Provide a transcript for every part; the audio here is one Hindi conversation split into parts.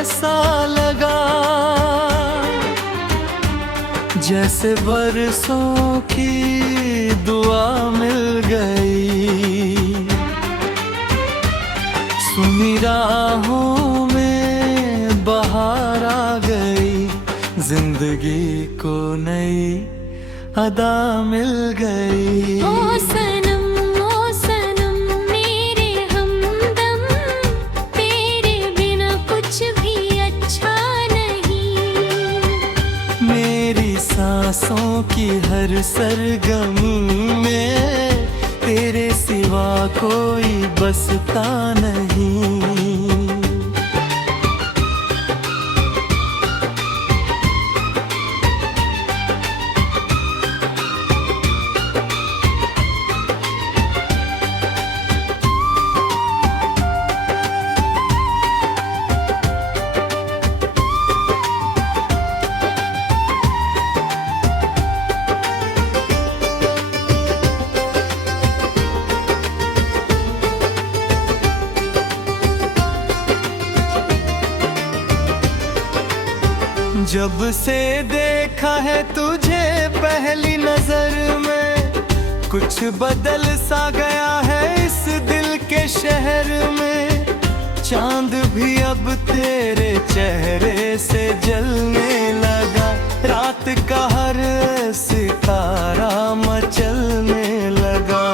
ऐसा लगा जैसे बरसों की दुआ मिल गई। सुनी राहों में बहार आ गई, जिंदगी को नई अदा मिल गई। ओ सनम मेरे हमदम, तेरे बिना कुछ भी अच्छा नहीं। मेरी सांसों की हर सरगम में तेरे सिवा कोई बसता नहीं। जब से देखा है तुझे पहली नजर में, कुछ बदल सा गया है इस दिल के शहर में। चांद भी अब तेरे चेहरे से जलने लगा, रात का हर सितारा मचलने लगा।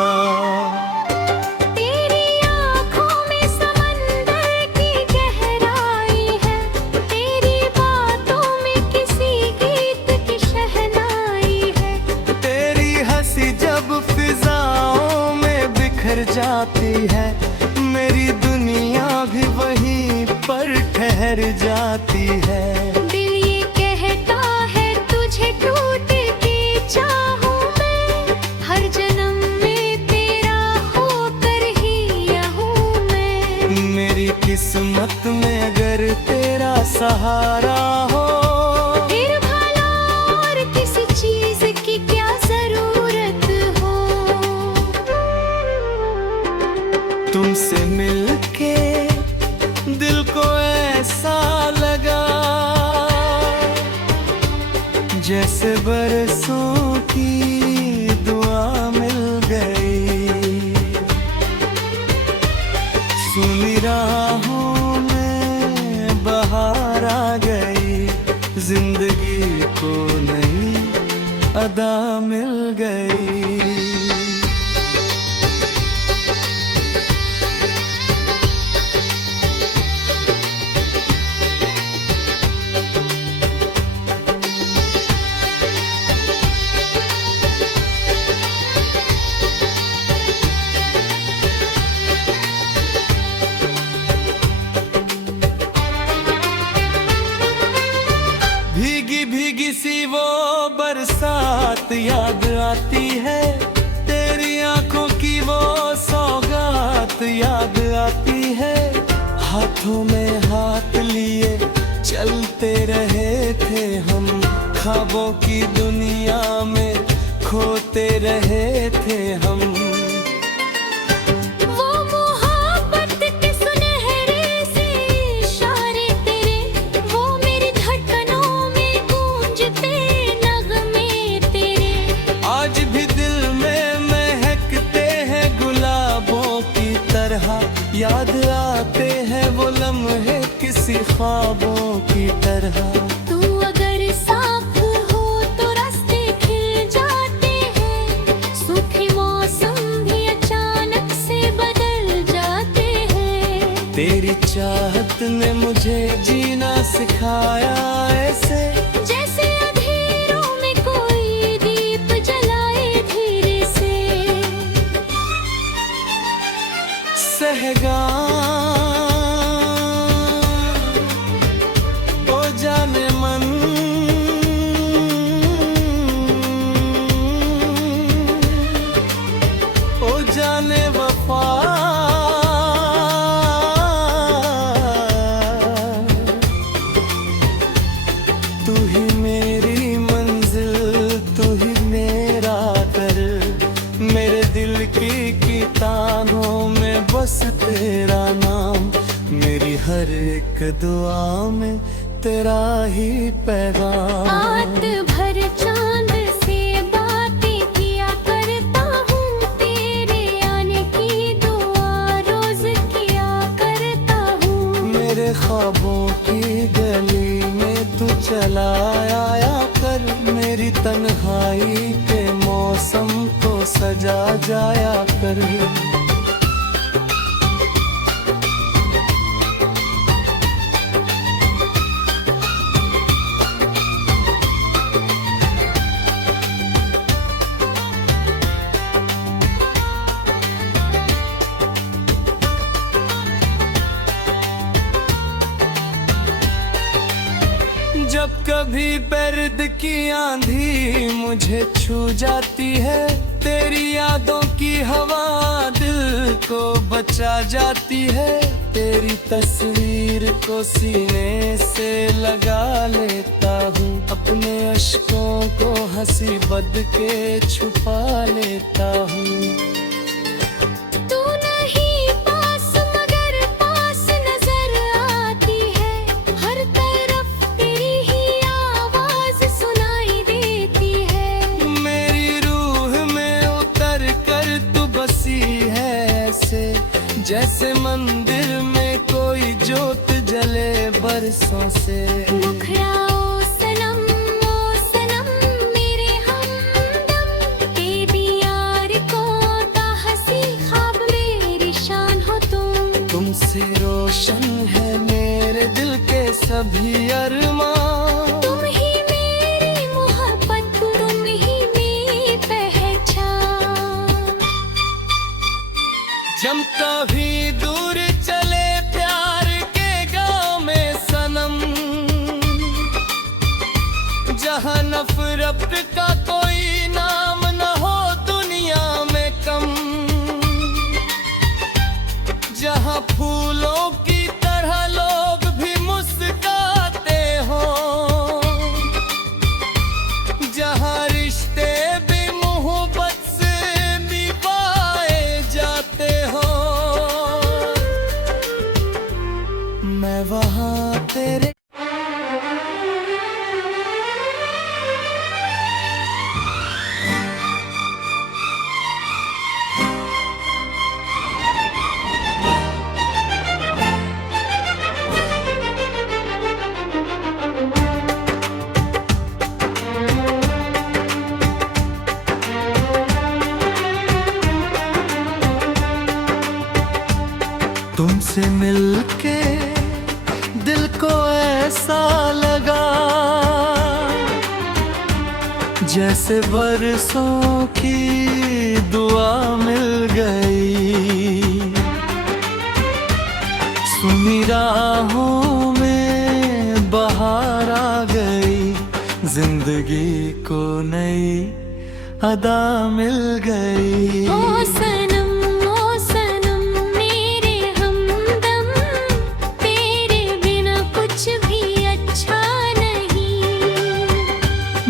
जाती है मेरी दुनिया भी वहीं पर ठहर जाती है। दिल ये कहता है तुझे टूट के चाहूं मैं, हर जन्म में तेरा होकर ही रहूं मैं। मेरी किस्मत में अगर तेरा सहारा हो, फिर भला और किसी चीज की क्या जरूरत हो। तुमसे मिलके दिल को ऐसा लगा जैसे बरसों की दुआ मिल गई। सुनी राहों में बहार आ गई, जिंदगी को नई अदा मिल गई। भीगी भीगी सी वो बरसात याद आती है, तेरी आंखों की वो सौगात याद आती है। हाथों में हाथ लिए चलते रहे थे हम, ख्वाबों की दुनिया में खोते रहे थे हम। याद आते हैं वो लम्हे किसी ख्वाबों की तरह। तू अगर साफ हो तो रास्ते खिल जाते हैं, सूखे मौसम भी अचानक से बदल जाते हैं। तेरी चाहत ने मुझे जीना सिखाया ऐसे, जैसे अंधेरों में कोई दीप जलाए धीरे से। सहगा ओ जाने मन, ओ जाने वफा। दुआ में तेरा ही पैगाम। रात भर चांद से बातें किया करता हूँ, तेरे आने की दुआ रोज किया करता हूँ। मेरे ख्वाबों की गली में तू चला आया कर, मेरी तन्हाई के मौसम को सजा जाया कर। जब कभी दर्द की आंधी मुझे छू जाती है, तेरी यादों की हवा दिल को बचा जाती है। तेरी तस्वीर को सीने से लगा लेता हूँ, अपने अश्कों को हंसी बद के छुपा लेता हूँ। तू नहीं पास मगर पास नजर आती है, हर तरफ तेरी ही आवाज सुनाई देती है। मेरी रूह में उतर कर तू बसी है ऐसे, जैसे मंदिर में कोई जोत जले बरसों से। मुखराओ सनम ओ सनम मेरे हमदम, तेरी यार को ता हंसी ख्वाब मेरी शान हो तुम। तुमसे रोशन है मेरे दिल के सभी अरमान। तुम ही मेरी मोहब्बत, तुम ही मेरी पहचान। जब कभी दूर चले प्यार के गाँव में सनम, जहाँ नफरत का कोई नाम न हो दुनिया में कम, जहाँ फूलों की तरह लोग भी मुस्कुराते हो, जहाँ रिश्ते भी मोहब्बत से निभाए जाते हो। मैं वहाँ तेरे तुमसे मिलके दिल को ऐसा लगा, जैसे बरसों की दुआ मिल गई। सुनी राहों में बहार आ गई, जिंदगी को नई अदा मिल गई। ओ सनम मेरे हमदम, तेरे बिना कुछ भी अच्छा नहीं।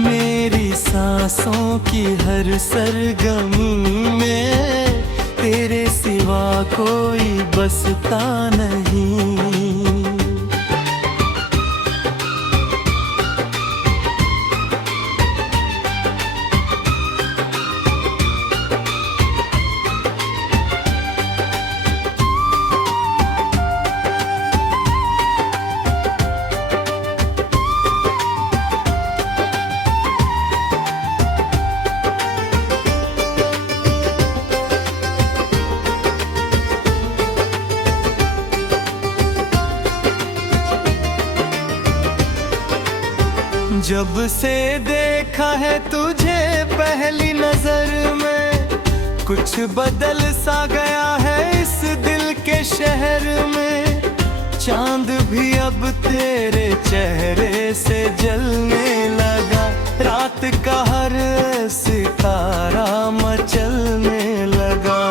मेरी सांसों की हर सरगमी में तेरे सिवा कोई बसता नहीं। जब से देखा है तुझे पहली नजर में, कुछ बदल सा गया है इस दिल के शहर में। चांद भी अब तेरे चेहरे से जलने लगा, रात का हर सितारा मचलने लगा।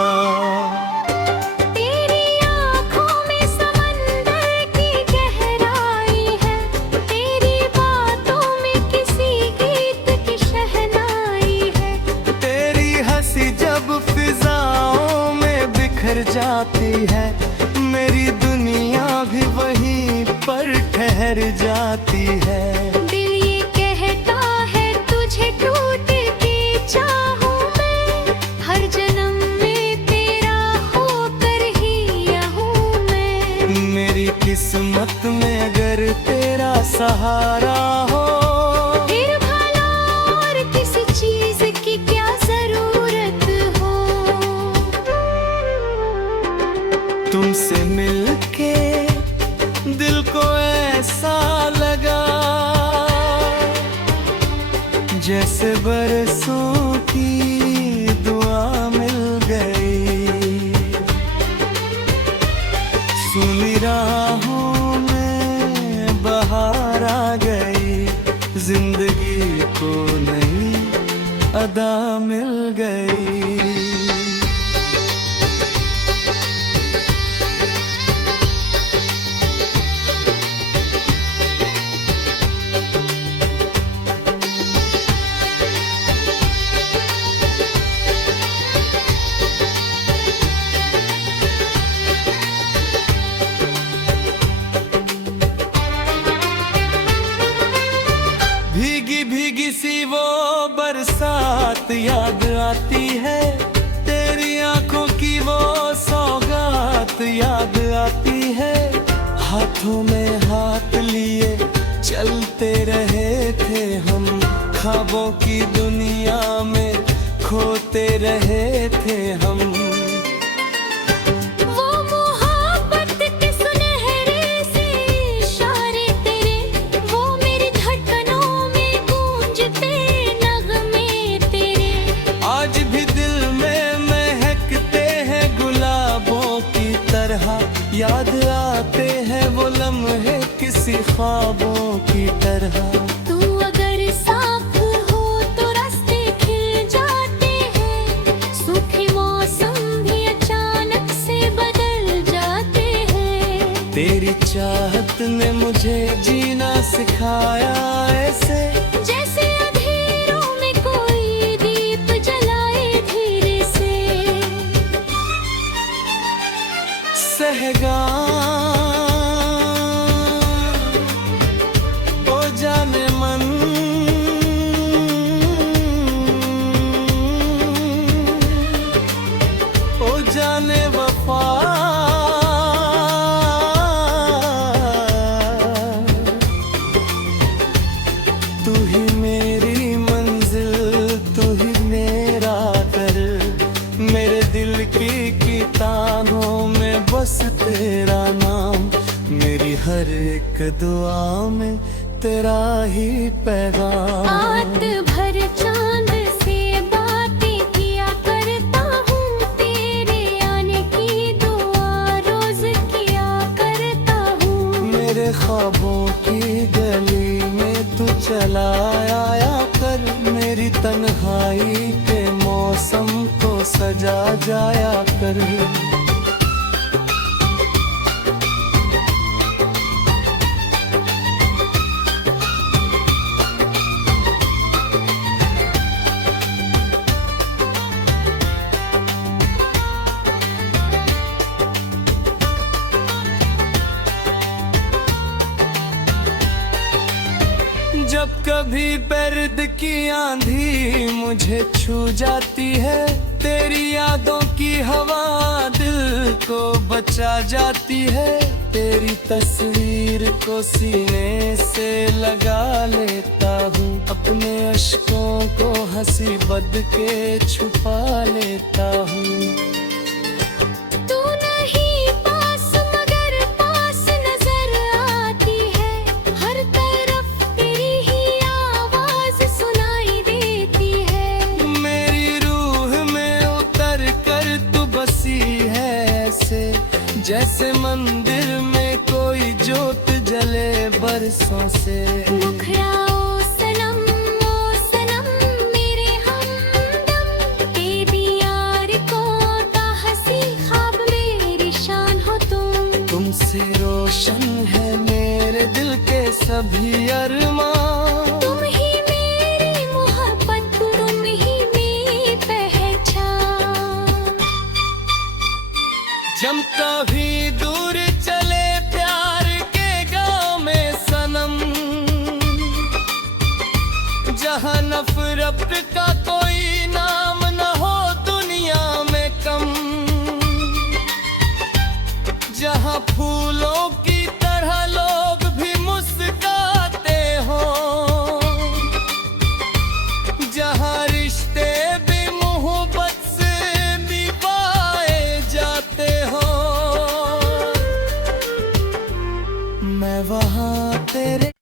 जाती है मेरी दुनिया भी वहीं पर कर जाती है। दिल ये कहता है तुझे टूट के चाहूं मैं, हर जन्म में तेरा होकर ही रहूं मैं। मेरी किस्मत में अगर तेरा सहारा हो, फिर भला और किसी चीज की क्या जरूरत हो। तुमसे मिलके दिल को ऐसा लगा जैसे बरसों की दुआ मिल गई। सुनी राहों में बहार आ गई, जिंदगी को नई अदा मिल गई। भीगी भीगी सी वो बरसात याद आती है, तेरी आंखों की वो सौगात याद आती है। हाथों में हाथ लिए चलते रहे थे हम, ख्वाबों की दुनिया में खोते रहे थे हम। याद आते हैं वो लम्हे किसी ख्वाबों की तरह। तू अगर साफ हो तो रास्ते खिल जाते हैं, सूखे मौसम भी अचानक से बदल जाते हैं। तेरी चाहत ने मुझे जीना सिखाया ऐसे, जैसे अंधेरों में कोई दीप जलाए धीरे से। सहगा ओ जाने मन, ओ जाने वफा, तू ही मेरी मंजिल, तू ही मेरा घर। मेरे दिल की किताबों में बस तेरा नाम, मेरी हर एक दुआ में तेरा ही पैगाम। रात भर चांद से बातें किया करता हूँ, तेरे आने की दुआ रोज किया करता हूँ। मेरे ख्वाबों की गली में तू चला आया कर, मेरी तन्हाई के मौसम को सजा जाया कर। जब कभी दर्द की आंधी मुझे छू जाती है, तेरी यादों की हवा दिल को बचा जाती है। तेरी तस्वीर को सीने से लगा लेता हूँ, अपने अश्कों को हंसी बद के छुपा लेता हूँ। जैसे मंदिर में कोई जोत जले बरसों से। मुखराओ सनम मेरे हमदम, तेरी यार को हंसी ख्वाब मेरी शान हो तुम। तुमसे रोशन है मेरे दिल के सभी अरमान, तुम ही मेरी मोहब्बत, तुम ही मेरी पहचान। जब कभी दूर चले प्यार के गाँव में सन नफरत का कोई नाम न हो दुनिया में कम, जहाँ फूलों की तरह लोग भी मुस्कुराते हो, जहाँ रिश्ते भी मोहब्बत से निभाए जाते हो, मैं वहाँ तेरे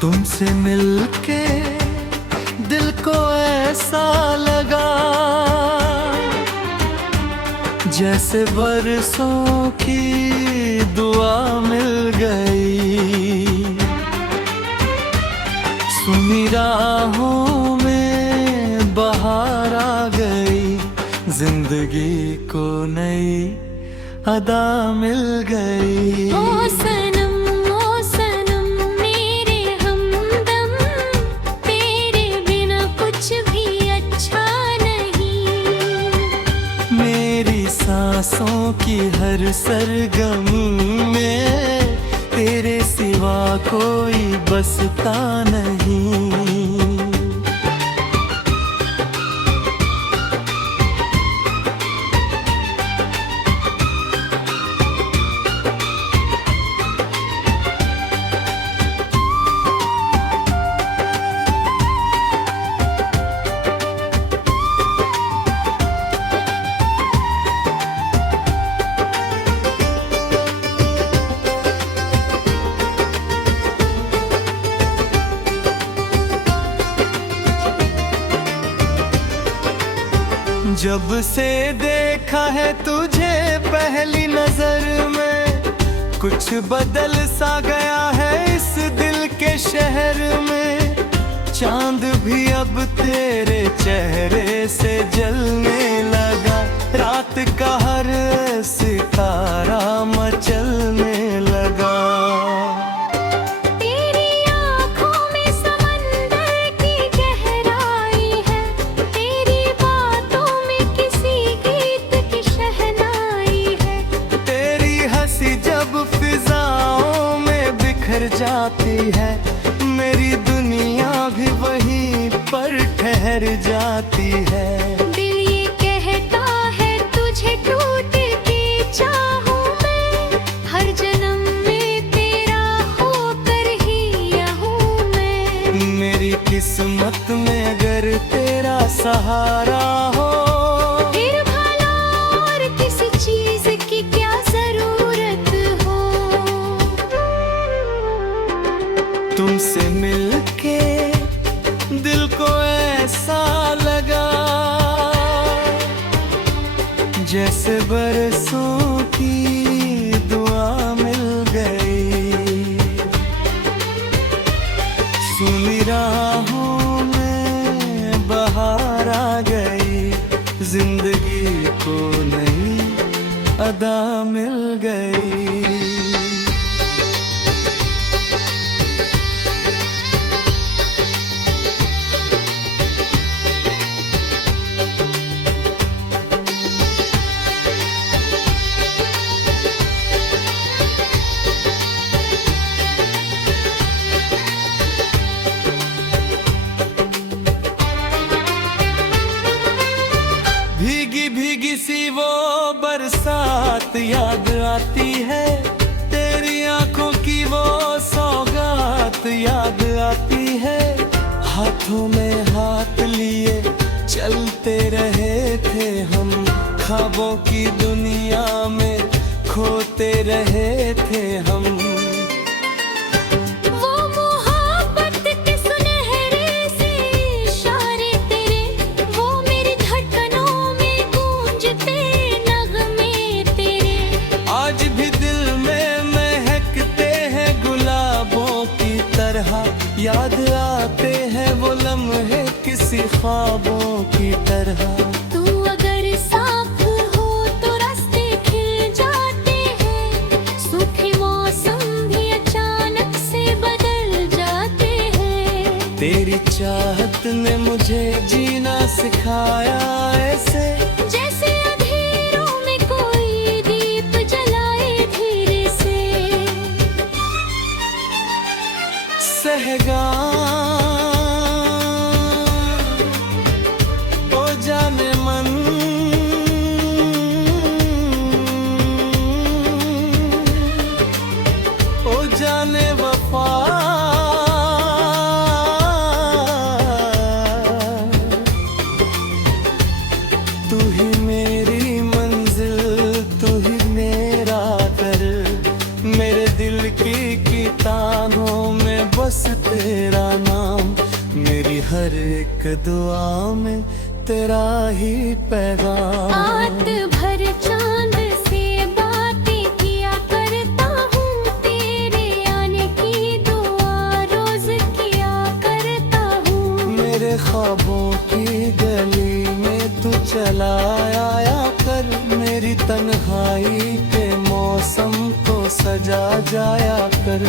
तुमसे मिलके दिल को ऐसा लगा जैसे बरसों की दुआ मिल गई। सुनी राहों में बहार आ गई, जिंदगी को नई अदा मिल गई। ओ सनम मेरे हमदम, तेरे बिना कुछ भी अच्छा नहीं। मेरी सांसों की हर सरगम में तेरे सिवा कोई बसता नहीं। जब से देखा है तुझे पहली नजर में, कुछ बदल सा गया है इस दिल के शहर में। चांद भी अब तेरे चेहरे से जलने लगा, रात का हर सितारा मचलने लगा। जाती है मेरी दुनिया भी वहीं पर ठहर जाती है। दिल ये कहता है तुझे टूट के चाहूं मैं, हर जन्म में तेरा होकर ही रहूं मैं। मेरी किस्मत में अगर तेरा सहारा हो, फिर भला और किसी चीज की क्या जरूरत हो। तुमसे मिलके दिल को ऐसा लगा जैसे बरसों की दुआ मिल गई। सुनी राहों में बहार आ गई, जिंदगी को नई अदा मिल गई। भीगी भीगी सी वो बरसात याद आती है, तेरी आंखों की वो सौगात याद आती है। हाथों में हाथ लिए चलते रहे थे हम, ख्वाबों की दुनिया में खोते रहे थे हम। याद आते हैं वो लम्हे किसी ख्वाबों की तरह। तू अगर साफ चाहत ने मुझे जीना सिखाया ऐसे, जैसे अंधेरों में कोई दीप जलाए धीरे से। सहगा ओ जाने मन, ओ जाने वफा, तू ही मेरी मंजिल, तू ही मेरा घर, मेरे दिल की किताबों में बस तेरा नाम, मेरी हर एक दुआ में तेरा ही पैगाम। रात भर चांद से बातें किया करता हूँ, तेरे आने की दुआ रोज किया करता हूँ। मेरे ख्वाबों की गली में तू चला आया कर, मेरी तन्हाई के मौसम को सजा जाया कर।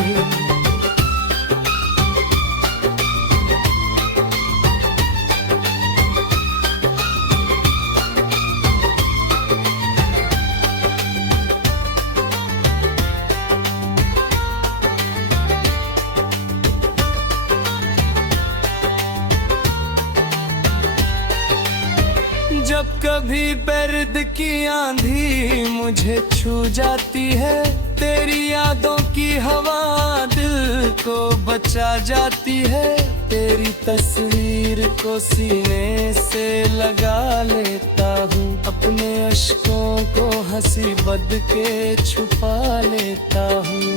जब कभी दर्द की आंधी मुझे छू जाती है, तेरी यादों की हवा दिल को बचा जाती है, तेरी तस्वीर को सीने से लगा लेता हूँ, अपने अश्कों को हंसी बद के छुपा लेता हूँ।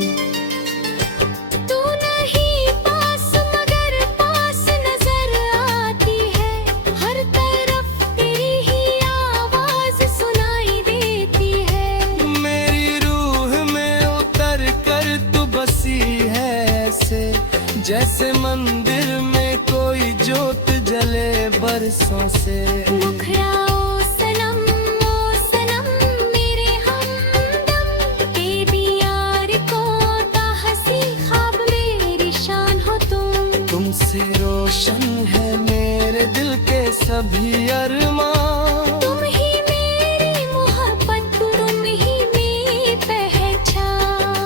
तू नहीं पास मगर पास नजर आती है, हर तरफ तेरी ही आवाज सुनाई देती है। मेरी रूह में उतर कर तू बसी है ऐसे, जैसे मंदिर में कोई जोत जले बरसों से। मुखरा ओ सनम मेरे हमदम, तेरी यार को ताहसी ख्वाब मेरी शान हो तुम। तुमसे रोशन है मेरे दिल के सभी अरमान, तुम ही मेरी मोहब्बत, तुम ही मेरी पहचान।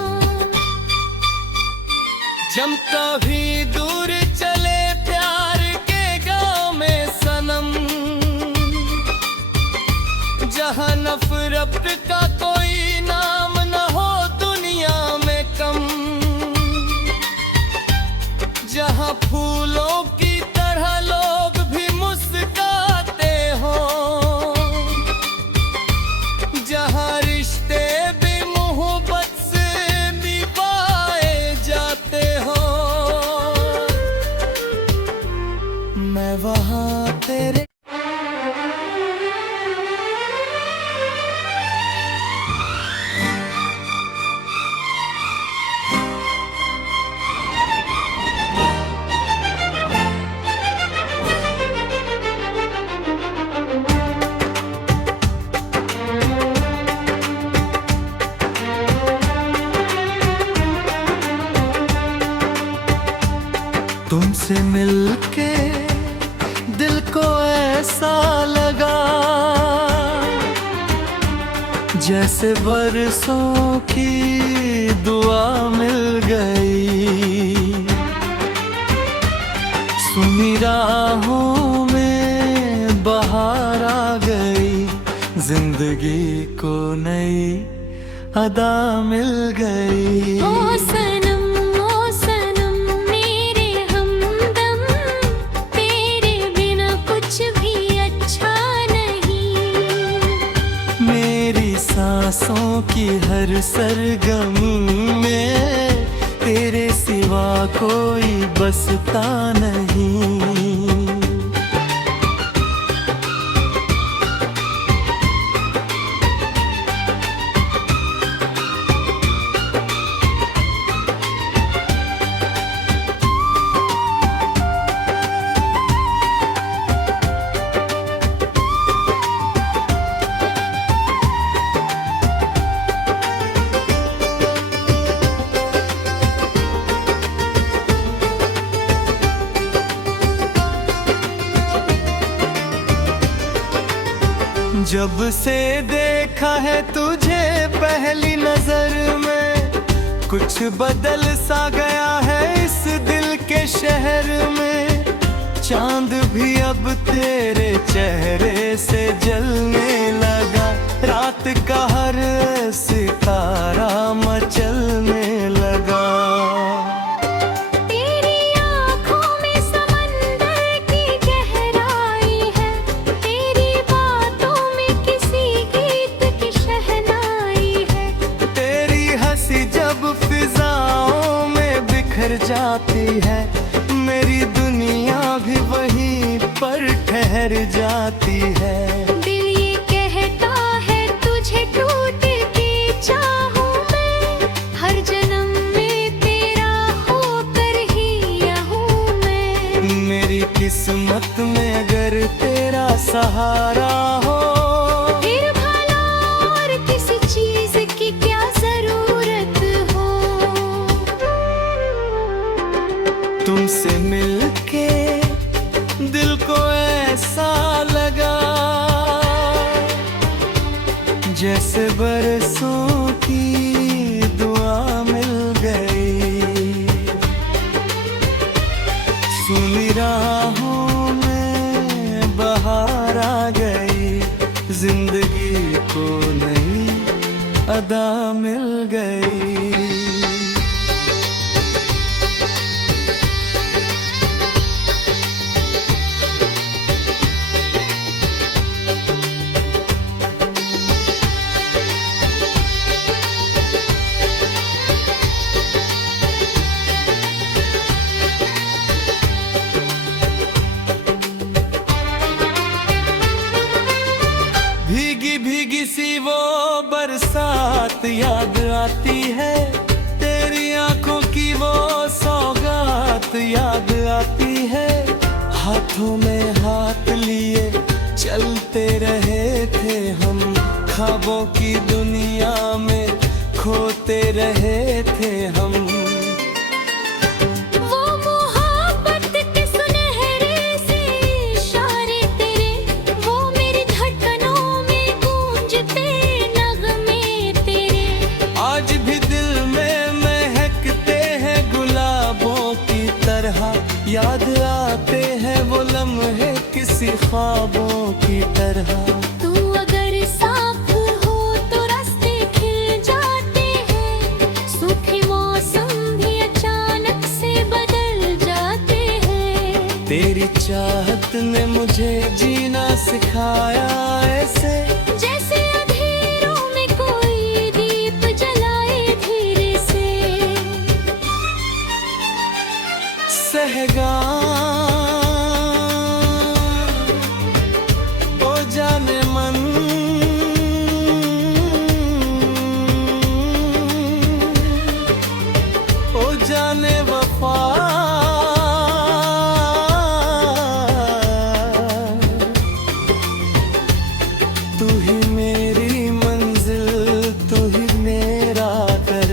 जब कभी दूर चले प्यार के गाँव में सनम, जहाँ नफरत का कोई नाम न हो दुनिया में कम, जहाँ फूलों की तरह लोग भी मुस्कुराते हो, जहाँ रिश्ते भी मोहब्बत से निभाए जाते हो, मैं वहाँ तेरे। तुमसे मिलके दिल को ऐसा लगा, जैसे बरसों की दुआ मिल गई। सुनी राहों में बहार आ गई, जिंदगी को नई अदा मिल गई। ओ सनम मेरे हमदम, तेरे बिना कुछ भी अच्छा नहीं। मेरी सांसों की हर सरगम में तेरे सिवा कोई बसता नहीं। जब से देखा है तुझे पहली नजर में, कुछ बदल सा गया है इस दिल के शहर में। चांद भी अब तेरे चेहरे से जलने लगा, रात का हर सितारा मचलने लगा। तेरी आँखों में समंदर की गहराई है, तेरी बातों में किसी गीत की शहनाई है। तेरी हंसी जब फिजाओं में बिखर जाती है, मेरी दुनिया भी वहीं पर ठहर जाती है। दिल ये कहता है तुझे टूट के चाहूं मैं, हर जन्म में तेरा होकर ही रहूं मैं। मेरी किस्मत में अगर तेरा सहारा हो, फिर भला और किसी चीज की क्या जरूरत हो। तुमसे मिलके दिल को ऐसा लगा जैसे बरसों की दुआ मिल गई। सुनी राहों में बहार आ गई, जिंदगी को नई अदा मिल गई। भीगी भीगी सी वो बरसात याद आती है, तेरी आंखों की वो सौगात याद आती है। हाथों में हाथ लिए चलते रहे थे हम, ख्वाबों की दुनिया में खोते रहे थे हम। वो मोहब्बत के सुनहरे से इशारे तेरे, वो मेरी धड़कनों में गूंजते नगमे तेरे। आज भी दिल में महकते हैं गुलाबों की तरह, याद आते हैं वो लम्हे किसी ख्वाबों की तरह। तू अगर साफ हो तो रास्ते खिल जाते हैं, सूखे मौसम भी अचानक से बदल जाते हैं। तेरी चाहत ने मुझे जीना सिखाया ऐसे, जैसे अंधेरों में कोई दीप जलाए धीरे से। सहगा ओ जाने मन, ओ जाने वफा, तू ही मेरी मंजिल, तू ही मेरा घर।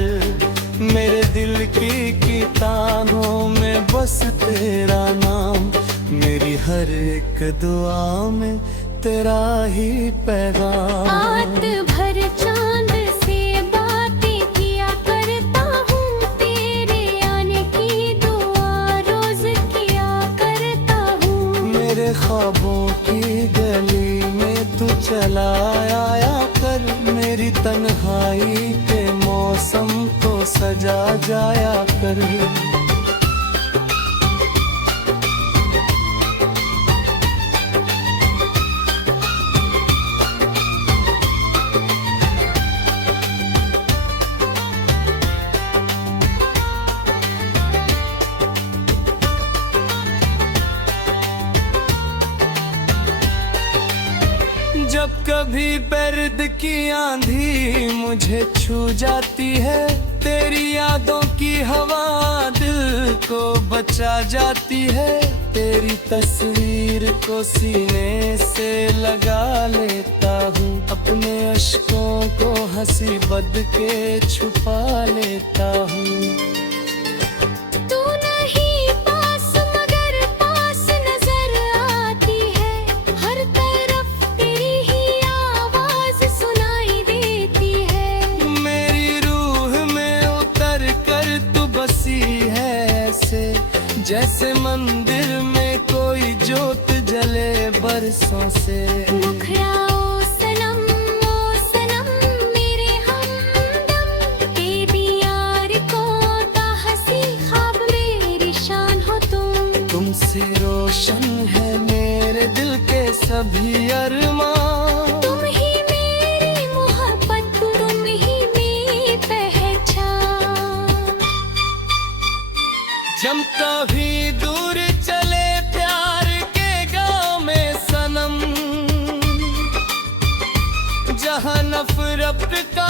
मेरे दिल की किताबों में बस तेरा नाम, मेरी हर एक दुआ में तेरा ही पैगाम। रात भर चांद से बातें किया करता हूँ, तेरे आने की दुआ रोज किया करता हूँ। मेरे ख्वाबों की गली में तू चला आया कर, मेरी तन्हाई के मौसम को सजा जाया कर। जब कभी दर्द की आंधी मुझे छू जाती है, तेरी यादों की हवा दिल को बचा जाती है। तेरी तस्वीर को सीने से लगा लेता हूँ, अपने अश्कों को हंसी बद के छुपा लेता हूँ। तू नहीं पास मगर पास नजर आती है, हर तरफ तेरी ही बरसों से। मुखड़ा ओ सनम मेरे हमदम, तेरी यार को हंसी ख्वाब मेरी शान हो तुम। तुमसे रोशन है मेरे दिल के सभी अरमान। तुम ही मेरी मोहब्बत, तुम ही मेरी पहचान। जब कभी दूर चले प्यार के गाँव में सनम, जहाँ नफरत का